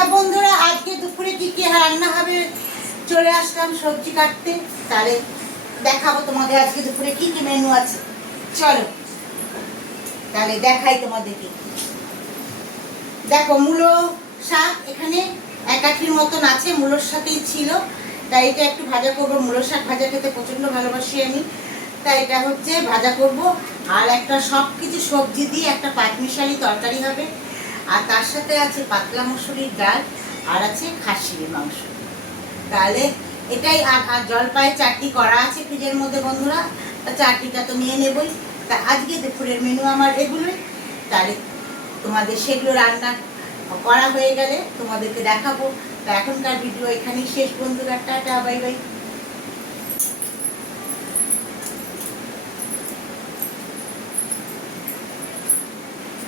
তা বন্ধুরা আজকে দুপুরে কি কি রান্না হবে, চলে আসলাম সবজি কাটতে। তাহলে দেখাবো তোমাদের আজকে দুপুরে কি কি মেনু আছে। চলো তাহলে দেখাই তোমাদেরকে। দেখো মূলো শাক এখানে এক আটির মতন আছে, মূলোর সাথেই ছিল। তাই এটা একটু ভাজা করবো। মূলো শাক ভাজা খেতে প্রচন্ড ভালোবাসি আমি, তাই এটা হচ্ছে ভাজা করব। আর একটা সব কিছু সবজি দিয়ে একটা পাঁচমিশালি তরকারি হবে। আর তার সাথে আছে পাতলা মসুরির ডাল, আর আছে খাসির মাংস। তাহলে এটাই। আর জলপাই চাটনি করা আছে ফ্রিজের মধ্যে বন্ধুরা, তা চাটনিটা তো নিয়ে নেবই। তা আজকে দুপুরের মেনু আমার এগুলোই। তাহলে তোমাদের সেগুলো রান্না করা হয়ে গেলে তোমাদেরকে দেখাবো। তা এখনকার ভিডিও এখানেই শেষ বন্ধুরা, টাটা বাই বাই।